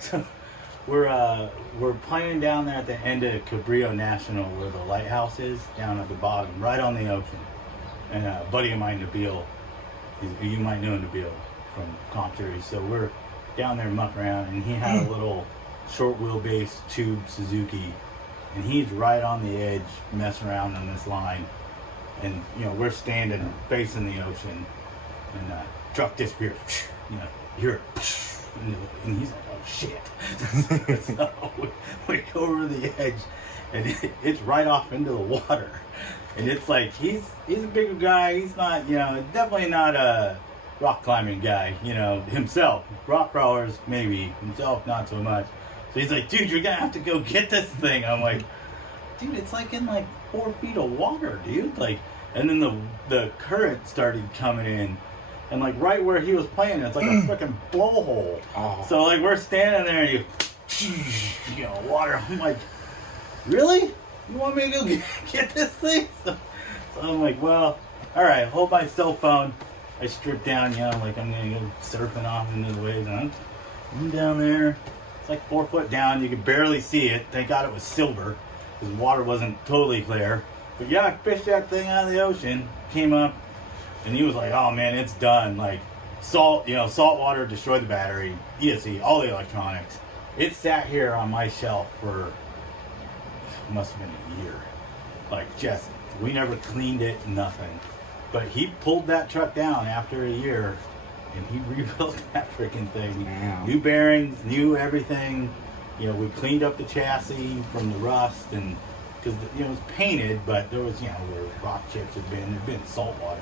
So we're playing down there at the end of Cabrillo National, where the lighthouse is, down at the bottom, right on the ocean. And a buddy of mine, Nabil, you might know Nabil from Comp Series. So we're down there mucking around, and he had a little short wheelbase tube Suzuki, and he's right on the edge messing around on this line. And we're standing facing the ocean, and truck disappears. You hear it, and he's like, "Oh shit!" So we go over the edge, and it's right off into the water. And it's like he's a bigger guy. He's not, definitely not a rock climbing guy, himself. Rock crawlers maybe, himself not so much. So he's like, "Dude, you're gonna have to go get this thing." I'm like, "Dude, it's like in 4 feet of water, dude." And then the current started coming in, and right where he was playing, it's like a freaking blowhole. Oh. So we're standing there, and water. I'm like, "Really? You want me to go get this thing?" So I'm like, "Well, all right, hold my cell phone." I strip down, like I'm gonna go surfing off into the waves. And I'm down there. It's like 4 foot down. You could barely see it. Thank God it was silver, because the water wasn't totally clear. But yeah, I fished that thing out of the ocean. Came up, and he was like, "Oh man, it's done." Salt water destroyed the battery, ESC, all the electronics. It sat here on my shelf for must have been a year. We never cleaned it, nothing. But he pulled that truck down after a year, and he rebuilt that freaking thing. Wow. New bearings, new everything. We cleaned up the chassis from the rust, and because it was painted, but there was where rock chips there'd been salt water.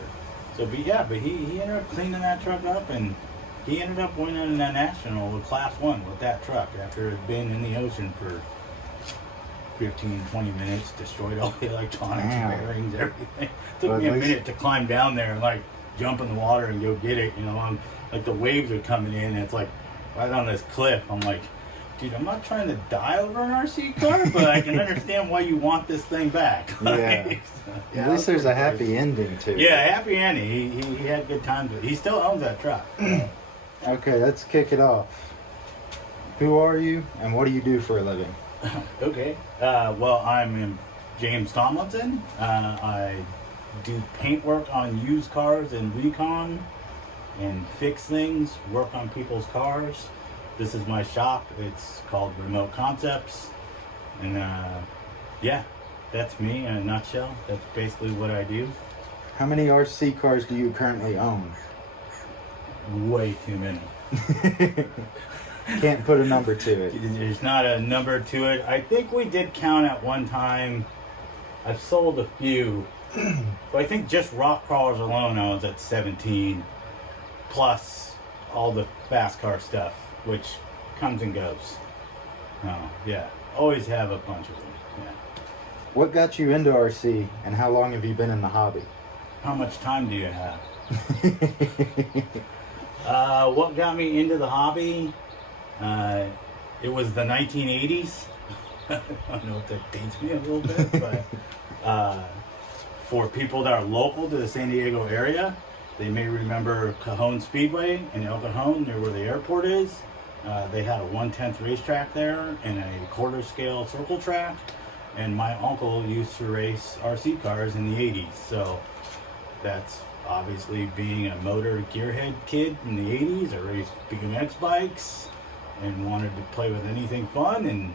So but he ended up cleaning that truck up, and he ended up winning a national with Class 1 with that truck after it had been in the ocean for 15-20 minutes, destroyed all the electronics, bearings, everything. Took me a minute to climb down there and jump in the water and go get it. The waves are coming in, and it's right on this cliff. I'm like, "Dude, I'm not trying to die over an RC car, but I can understand why you want this thing back." Yeah. At least there's a happy ending to it. Yeah, happy ending. He had good times with it. He still owns that truck. Okay, let's kick it off. Who are you, and what do you do for a living? Okay. Well, I'm James Tomlinson. I do paint work on used cars and recon, and fix things, work on people's cars. This is my shop. It's called Remote Concepts. And that's me in a nutshell. That's basically what I do. How many RC cars do you currently own? Way too many. Can't put a number to it. There's not a number to it. I think we did count at one time. I've sold a few. But I think just rock crawlers alone I was at 17. Plus all the fast car stuff, which comes and goes. Oh, yeah. Always have a bunch of them. Yeah. What got you into RC, and how long have you been in the hobby? How much time do you have? What got me into the hobby? It was the 1980s. I don't know if that dates me a little bit, but for people that are local to the San Diego area, they may remember Cajon Speedway in El Cajon, near where the airport is. They had a 1/10 racetrack there and a quarter scale circle track. And my uncle used to race RC cars in the 80s. So that's obviously being a motor gearhead kid in the 80s. I raced BMX bikes and wanted to play with anything fun. And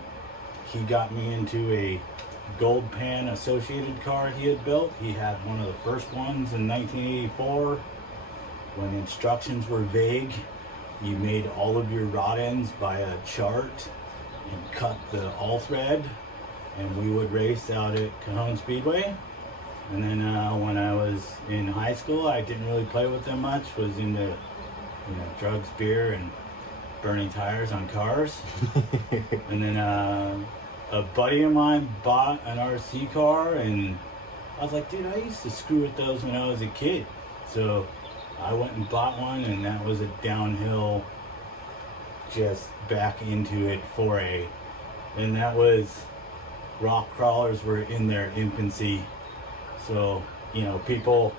he got me into a Gold Pan associated car he had built. He had one of the first ones in 1984 when instructions were vague. You made all of your rod ends by a chart and cut the all thread, and we would race out at Cajon Speedway. And then when I was in high school, I didn't really play with them much. Was into drugs, beer, and burning tires on cars. And then a buddy of mine bought an RC car, and I was like, dude, I used to screw with those when I was a kid. So I went and bought one, and that was a downhill, just back into it foray. And that was, rock crawlers were in their infancy. So, people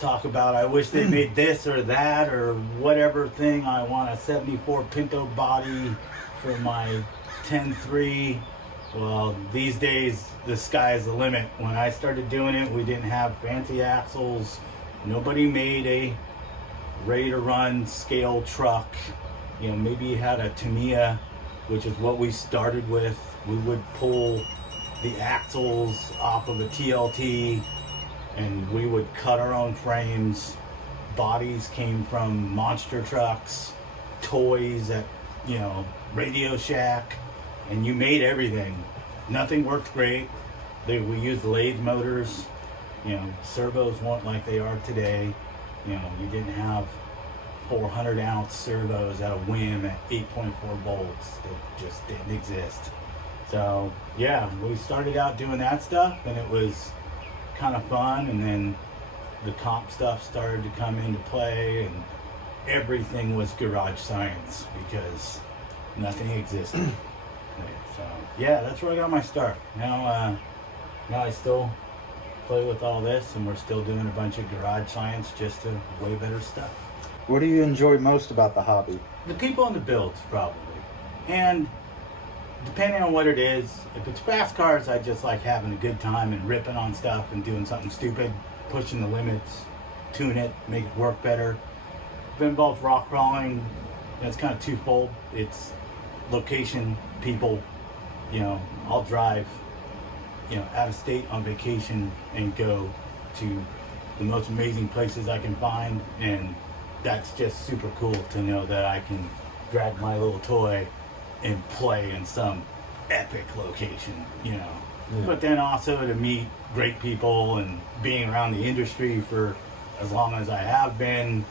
talk about, I wish they made this or that or whatever thing. I want a 74 Pinto body, for my 10.3. Well, these days the sky's the limit. When I started doing it, we didn't have fancy axles. Nobody made a ready to run scale truck. You know, maybe you had a Tamiya, which is what we started with. We would pull the axles off of a TLT and we would cut our own frames. Bodies came from monster trucks, toys at, you know, Radio Shack, and you made everything. Nothing worked great. We used lathe motors. You know, servos weren't like they are today. You know, you didn't have 400 ounce servos at a whim at 8.4 volts. That just didn't exist. So yeah, we started out doing that stuff and it was kind of fun, and then the comp stuff started to come into play and everything was garage science because nothing existed. So yeah, that's where I got my start. Now I still play with all this and we're still doing a bunch of garage science, just to way better stuff. What do you enjoy most about the hobby? The people and the builds, probably. And depending on what it is, if it's fast cars, I just like having a good time and ripping on stuff and doing something stupid, pushing the limits, tune it, make it work better. If it involves rock crawling, it's kind of twofold. It's location, people. You know, I'll drive, you know, out of state on vacation and go to the most amazing places I can find, and that's just super cool to know that I can drag my little toy and play in some epic location, you know. Yeah. But then also to meet great people and being around the industry for as long as I have been,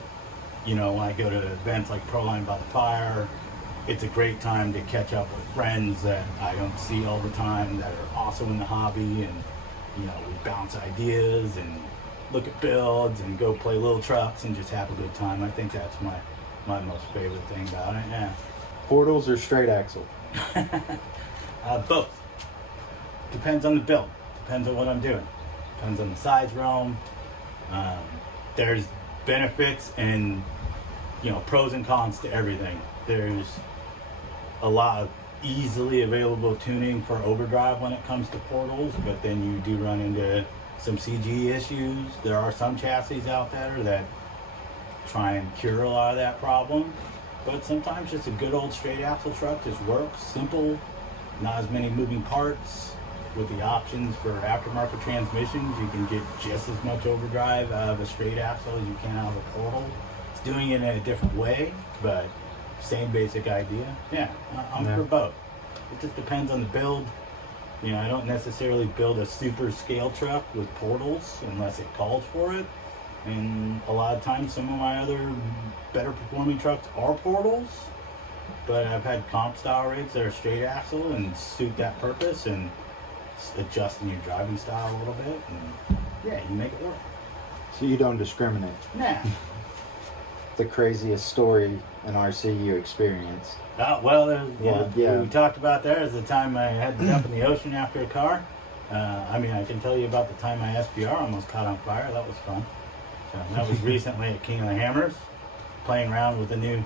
you know, when I go to events like Proline by the Fire, it's a great time to catch up with friends that I don't see all the time that are also in the hobby, and, you know, we bounce ideas and look at builds and go play little trucks and just have a good time. I think that's my most favorite thing about it, yeah. Portals or straight axle? Both. Depends on the build. Depends on what I'm doing. Depends on the size realm. There's benefits and, you know, pros and cons to everything. There's a lot of easily available tuning for overdrive when it comes to portals, but then you do run into some CG issues. There are some chassis out there that try and cure a lot of that problem, but sometimes just a good old straight axle truck just works. Simple, not as many moving parts. With the options for aftermarket transmissions, you can get just as much overdrive out of a straight axle as you can out of a portal. It's doing it in a different way, but same basic idea. Yeah, I'm for both. It just depends on the build. You know, I don't necessarily build a super scale truck with portals unless it calls for it. And a lot of times some of my other better performing trucks are portals, but I've had comp style rigs that are straight axle and suit that purpose, and adjusting your driving style a little bit, and yeah, you make it work. So you don't discriminate? Nah. The craziest story in RC you experienced? We talked about there is the time I had to jump in the ocean after a car. I mean, I can tell you about the time my SBR almost caught on fire. That was fun. So that was recently at King of the Hammers, playing around with the new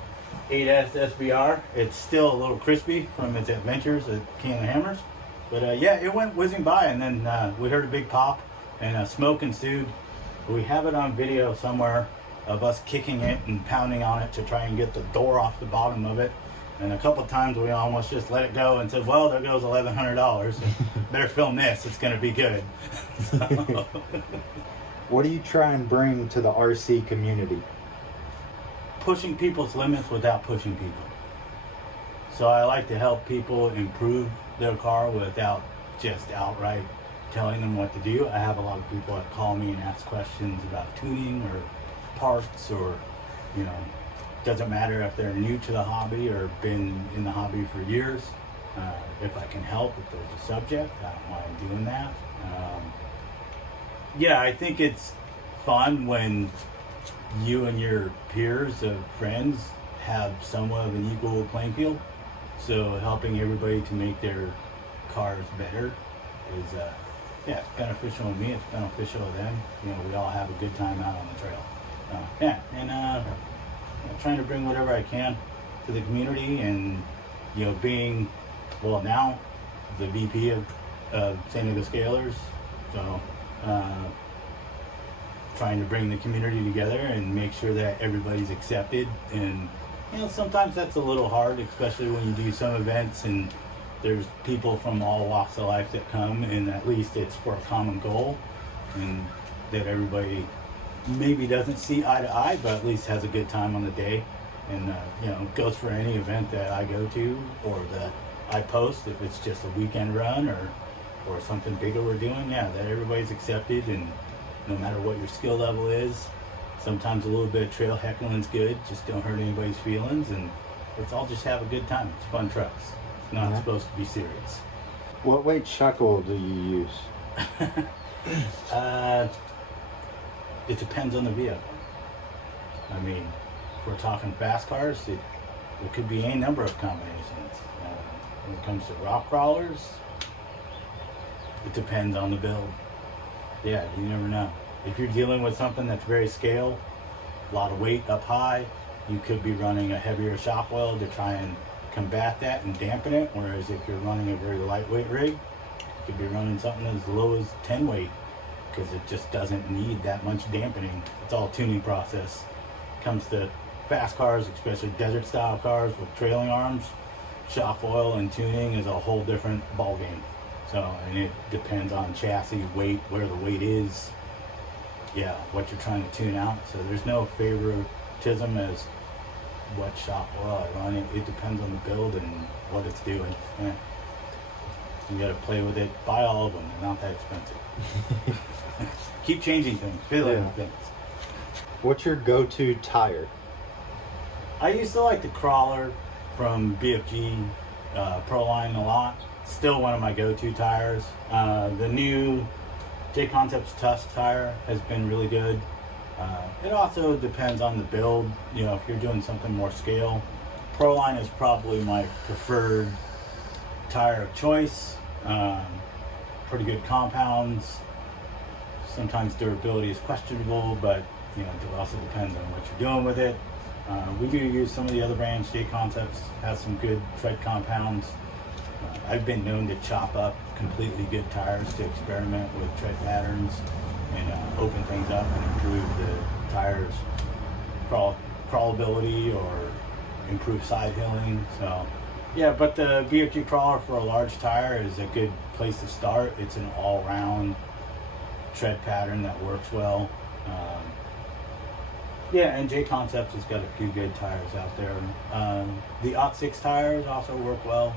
8S SBR. It's still a little crispy from its adventures at King of the Hammers. But yeah, it went whizzing by, and then we heard a big pop, and smoke ensued. We have it on video somewhere of us kicking it and pounding on it to try and get the door off the bottom of it. And a couple times we almost just let it go and said, well, there goes $1,100. Better film this, it's going to be good. So. What do you try and bring to the RC community? Pushing people's limits without pushing people. So I like to help people improve their car without just outright telling them what to do. I have a lot of people that call me and ask questions about tuning or parts, or, you know, doesn't matter if they're new to the hobby or been in the hobby for years. If I can help, if there's a subject, I don't mind doing that. Yeah, I think it's fun when you and your peers of friends have somewhat of an equal playing field. So helping everybody to make their cars better is, yeah, it's beneficial to me, it's beneficial to them. You know, we all have a good time out on the trail. Yeah, and trying to bring whatever I can to the community, and being, well, now the VP of San Diego Scalers, so trying to bring the community together and make sure that everybody's accepted. And sometimes that's a little hard, especially when you do some events and there's people from all walks of life that come, and at least it's for a common goal, and that everybody maybe doesn't see eye to eye, but at least has a good time on the day. And goes for any event that I go to or that I post, if it's just a weekend run or something bigger we're doing, that everybody's accepted, and no matter what your skill level is, sometimes a little bit of trail heckling's good, just don't hurt anybody's feelings, and let's all just have a good time. It's fun trucks. It's not supposed to be serious. What weight shock oil do you use? It depends on the vehicle. I mean, if we're talking fast cars, it could be any number of combinations. When it comes to rock crawlers, it depends on the build. Yeah, you never know. If you're dealing with something that's very scale, a lot of weight up high, you could be running a heavier shock oil to try and combat that and dampen it. Whereas if you're running a very lightweight rig, you could be running something as low as 10 weight, because it just doesn't need that much dampening. It's all a tuning process. Comes to fast cars, especially desert style cars with trailing arms, shock oil and tuning is a whole different ball game. So, and it depends on chassis, weight, where the weight is, what you're trying to tune out. So there's no favoritism as what shock oil I run. It depends on the build and what it's doing. Yeah. You gotta play with it. Buy all of them. They're not that expensive. Keep changing things. Fiddling with things. What's your go-to tire? I used to like the crawler from BFG Proline a lot. Still one of my go-to tires. The new J Concepts Tusk tire has been really good. It also depends on the build. If you're doing something more scale, Proline is probably my preferred tire of choice. Pretty good compounds. Sometimes durability is questionable, but it also depends on what you're doing with it. We do use some of the other brands. J Concepts has some good tread compounds. I've been known to chop up completely good tires to experiment with tread patterns and open things up and improve the tires' crawlability or improve side hilling. So, but the BFG crawler for a large tire is a good place to start. It's an all-round tread pattern that works well. And J Concepts has got a few good tires out there. The OT6 tires also work well.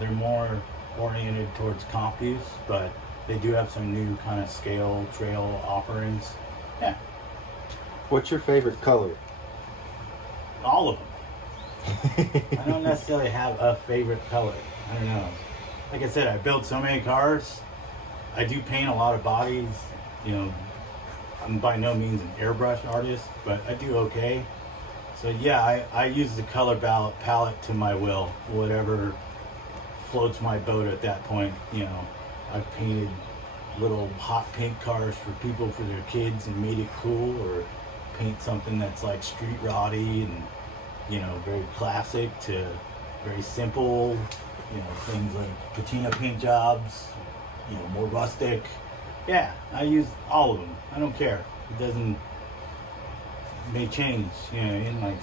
They're more oriented towards comp use, but they do have some new kind of scale trail offerings. Yeah. What's your favorite color? All of them. I don't necessarily have a favorite color. I don't know. Like I said, I build so many cars. I do paint a lot of bodies. I'm by no means an airbrush artist, but I do okay. So I use the color palette to my will. Whatever floats my boat at that point. I've painted little hot pink cars for people for their kids and made it cool, or paint something that's like street roddy and very classic to very simple. Things like patina paint jobs. More rustic. I use all of them. I don't care. It may change.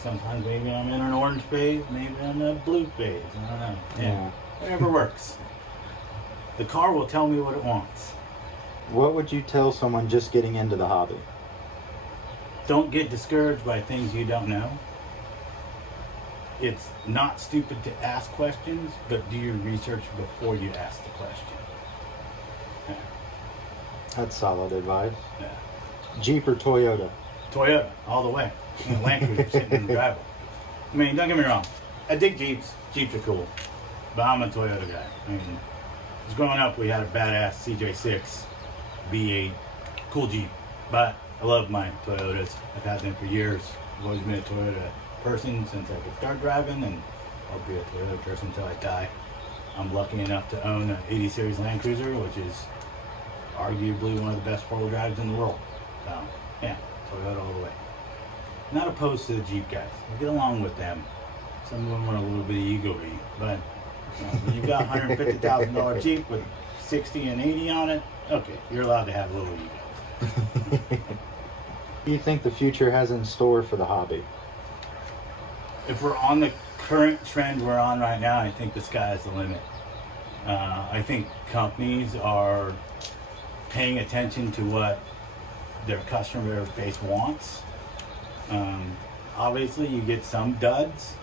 Sometimes maybe I'm in an orange phase, maybe I'm in a blue phase. I don't know. Yeah. Whatever works. The car will tell me what it wants. What would you tell someone just getting into the hobby? Don't get discouraged by things you don't know. It's not stupid to ask questions, but do your research before you ask the question. Yeah. That's solid advice. Yeah. Jeep or Toyota? Toyota, all the way. Land Cruiser sitting in the driveway. I mean, don't get me wrong. I dig Jeeps. Jeeps are cool. But I'm a Toyota guy. I mean, growing up, we had a badass CJ6 V8. Cool Jeep. But I love my Toyotas. I've had them for years. I've always been a Toyota person since I could start driving, and I'll be a Toyota person until I die. I'm lucky enough to own an 80 Series Land Cruiser, which is arguably one of the best four-wheel drives in the world. So, Toyota all the way. Not opposed to the Jeep guys. I get along with them. Some of them want a little bit of ego-y, but when you've got $150,000 Jeep with 60 and 80 on it, okay, you're allowed to have a little ego. What do you think the future has in store for the hobby? If we're on the current trend we're on right now, I think the sky is the limit. I think companies are paying attention to what their customer base wants. Obviously, you get some duds.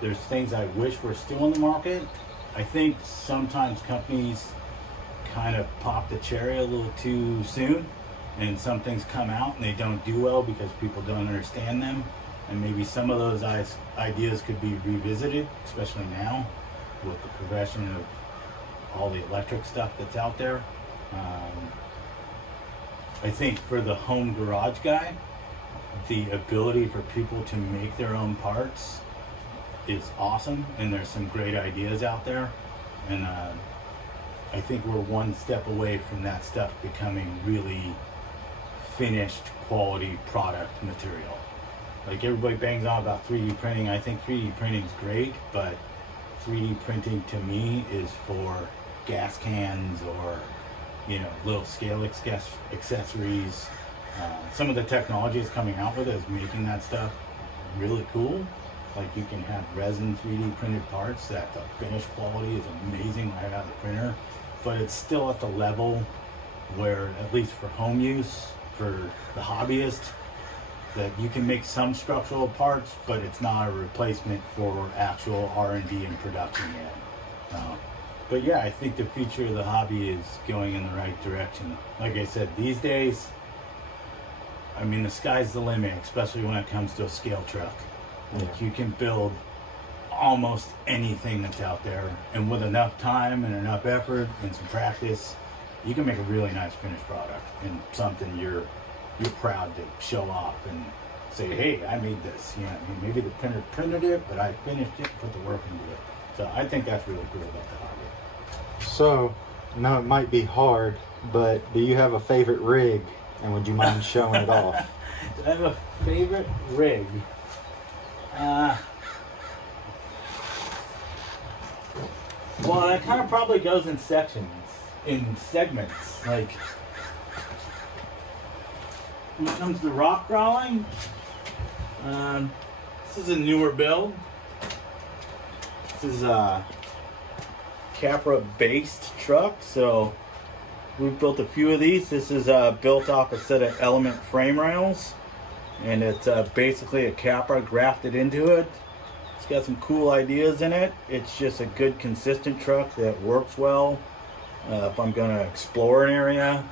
There's things I wish were still in the market. I think sometimes companies kind of pop the cherry a little too soon, and some things come out and they don't do well because people don't understand them. And maybe some of those ideas could be revisited, especially now with the progression of all the electric stuff that's out there. I think for the home garage guy, the ability for people to make their own parts is awesome, and there's some great ideas out there. And I think we're one step away from that stuff becoming really finished quality product material. Like everybody bangs on about 3D printing. I think 3D printing is great, but 3D printing to me is for gas cans or, you know, little scale accessories. Some of the technology is coming out with it is making that stuff really cool. Like you can have resin 3D printed parts that the finished quality is amazing right out of the printer, but it's still at the level where, at least for home use, for the hobbyist, that you can make some structural parts, but it's not a replacement for actual R&D and production yet. But yeah, I think the future of the hobby is going in the right direction. Like I said, these days, I mean, the sky's the limit, especially when it comes to a scale truck. Like you can build almost anything that's out there, and with enough time and enough effort and some practice, you can make a really nice finished product and something you're proud to show off and say, hey, I made this. You know, I mean, maybe the printer printed it, but I finished it, put the work into it. So I think that's really cool about the hobby. So, no, it might be hard, but do you have a favorite rig, and would you mind showing it off? Do I have a favorite rig? Well, that kind of probably goes in sections, in segments. Like, when it comes to rock crawling, this is a newer build. This is a Capra-based truck, so we've built a few of these. This is built off a set of Element frame rails, and it's basically a Capra grafted into it. It's got some cool ideas in it. It's just a good, consistent truck that works well. If I'm going to explore an area,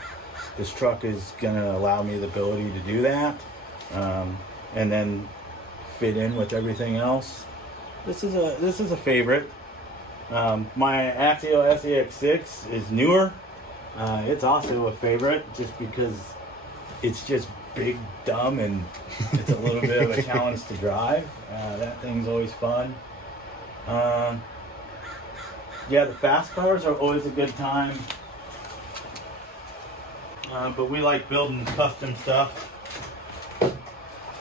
this truck is going to allow me the ability to do that, and then fit in with everything else. This is a favorite. My Axio SEX6 is newer. It's also a favorite just because it's just big, dumb, and it's a little bit of a challenge to drive. That thing's always fun. Yeah, the fast cars are always a good time. But we like building custom stuff.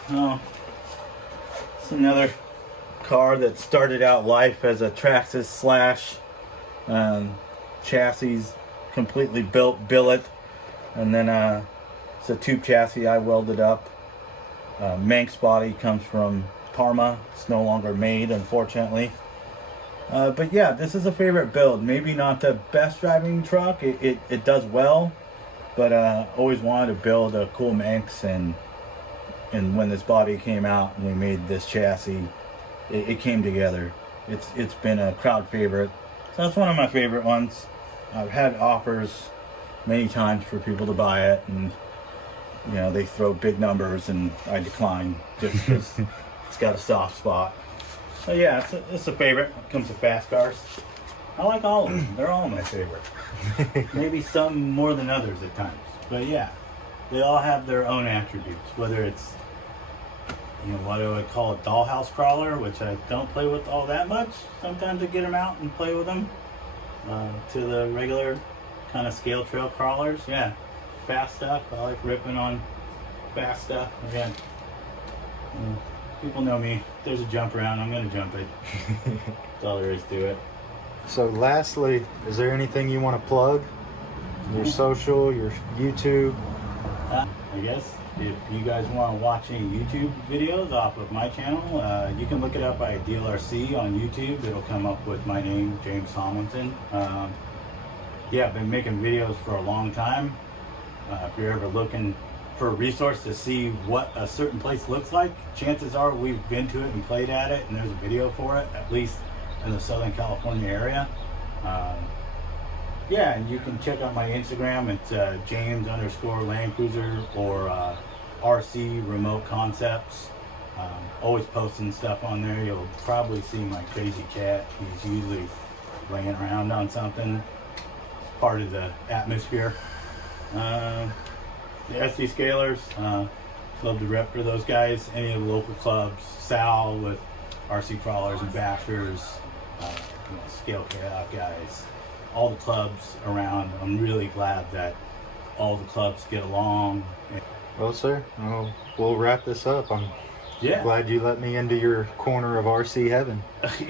It's another car that started out life as a Traxxas slash chassis, completely built billet, and then it's a tube chassis I welded up. Manx body comes from Parma. It's no longer made, unfortunately. But yeah, this is a favorite build. Maybe not the best driving truck. It does well, but always wanted to build a cool Manx, and when this body came out and we made this chassis, it came together. It's been a crowd favorite. So that's one of my favorite ones. I've had offers many times for people to buy it, and you know, they throw big numbers and I decline just because it's got a soft spot. So yeah, it's a favorite when it comes to fast cars. I like all of them. They're all my favorite. Maybe some more than others at times. But yeah, they all have their own attributes. Whether it's, you know, what do I call a dollhouse crawler, which I don't play with all that much. Sometimes I get them out and play with them. To the regular kind of scale trail crawlers. Yeah, fast stuff. I like ripping on fast stuff. Again, people know me. If there's a jump around, I'm gonna jump it. That's all there is to it. So lastly, is there anything you want to plug? Your social, your YouTube? I guess if you guys want to watch any YouTube videos off of my channel, you can look it up by DLRC on YouTube. It'll come up with my name, James Tomlinson. Yeah, I've been making videos for a long time. If you're ever looking for a resource to see what a certain place looks like, chances are we've been to it and played at it, and there's a video for it, at least in the Southern California area. Yeah, and you can check out my Instagram. It's James_Land Cruiser or RC Remote Concepts. Always posting stuff on there. You'll probably see my crazy cat. He's usually laying around on something. It's part of the atmosphere. The SD Scalers, love to rep for those guys. Any of the local clubs, Sal with RC Crawlers and Bashers, Scale Chaos guys, all the clubs around. I'm really glad that all the clubs get along. Well, sir, we'll wrap this up. I'm glad you let me into your corner of RC heaven.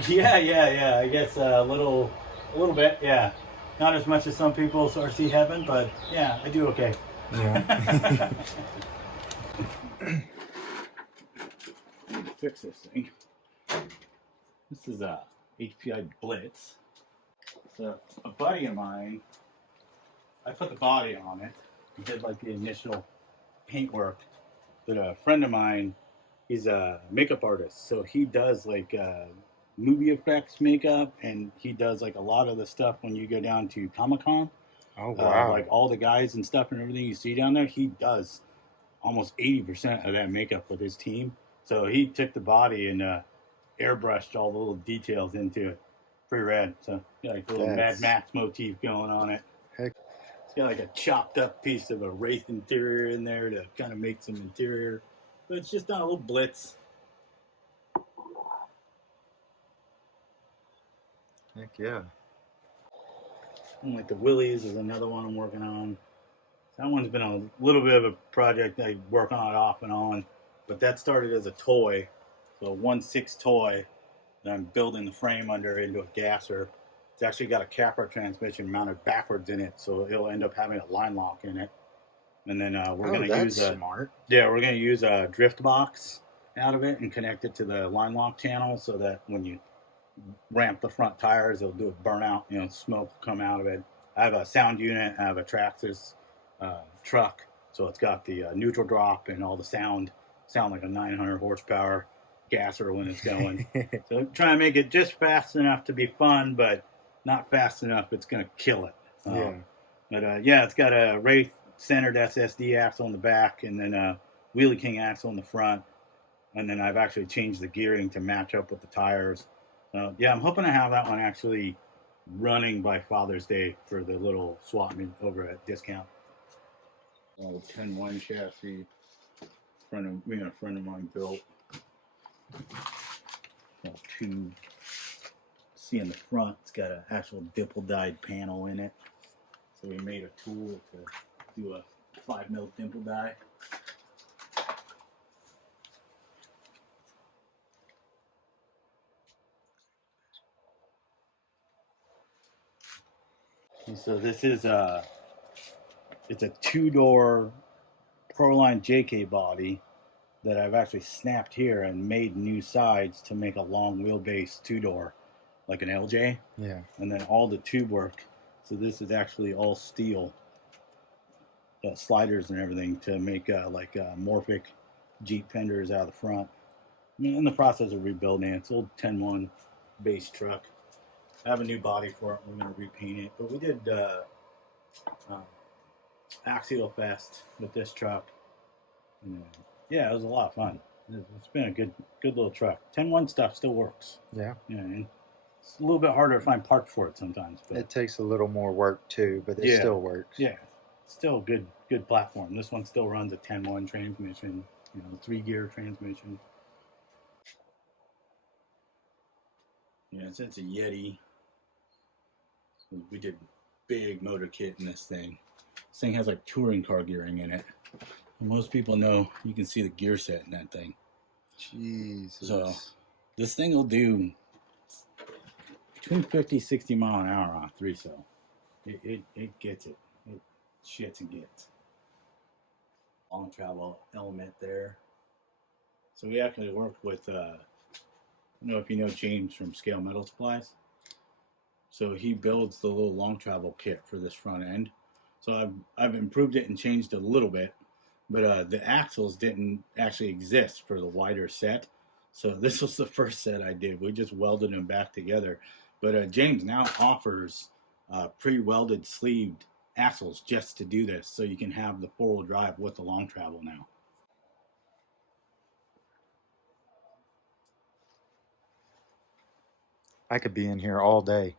yeah. I guess a little bit, yeah. Not as much as some people's RC heaven, but yeah, I do okay. Yeah. Fix this thing. This is a HPI Blitz. So a buddy of mine, I put the body on it. He did like the initial paint work. But a friend of mine, he's a makeup artist, so he does like movie effects makeup, and he does like a lot of the stuff when you go down to Comic-Con. Oh wow! Like all the guys and stuff and everything you see down there, he does almost 80% of that makeup with his team. So he took the body and airbrushed all the little details into it. Pretty rad. So like a little Mad Max motif going on it. Heck. It's got like a chopped up piece of a Wraith interior in there to kind of make some interior. But it's just on a little Blitz. Heck yeah. And like the Willies is another one I'm working on. That one's been a little bit of a project I work on it off and on. But that started as a toy. So a 1/6 toy that I'm building the frame under into a gasser. It's actually got a capper transmission mounted backwards in it, so it'll end up having a line lock in it. And then we're going to use smart. Yeah, we're going to use a drift box out of it and connect it to the line lock channel so that when you ramp the front tires, it'll do a burnout, smoke will come out of it. I have a sound unit, I have a Traxxas truck, so it's got the neutral drop and all the sound like a 900 horsepower gasser when it's going. So trying to make it just fast enough to be fun, but not fast enough it's going to kill it. But it's got a Wraith centered SSD axle in the back, and then a Wheelie King axle in the front, and then I've actually changed the gearing to match up with the tires. I'm hoping to have that one actually running by Father's Day for the little swap meet over at Discount. 10-1 chassis. A friend of mine built. See in the front, it's got an actual dipple dyed panel in it. So we made a tool to do a 5mm dimple die. And so this is it's a 2-door Proline JK body that I've actually snapped here and made new sides to make a long wheelbase 2-door, like an LJ. Yeah. And then all the tube work. So this is actually all steel sliders and everything to make Morphic Jeep fenders out of the front. I'm in the process of rebuilding it. It's an old 10-1 base truck. I have a new body for it. We're going to repaint it. But we did Axial Fest with this truck. And, it was a lot of fun. It's been a good little truck. 10-1 stuff still works. Yeah. And it's a little bit harder to find parts for it sometimes. But it takes a little more work too, but it still works. Yeah. Still a good platform. This one still runs a 10-1 transmission, 3-gear transmission. Yeah, it's a Yeti. We did big motor kit in this thing. This thing has like touring car gearing in it. And most people know you can see the gear set in that thing. Jesus. So this thing will do between 50, 60 mile an hour on a 3-cell. It gets it. It shits and gets. Long travel element there. So we actually work with, I don't know if you know James from Scale Metal Supplies. So he builds the little long travel kit for this front end. So I've improved it and changed it a little bit, but the axles didn't actually exist for the wider set. So this was the first set I did. We just welded them back together. But James now offers pre-welded sleeved axles just to do this, so you can have the 4-wheel drive with the long travel now. I could be in here all day.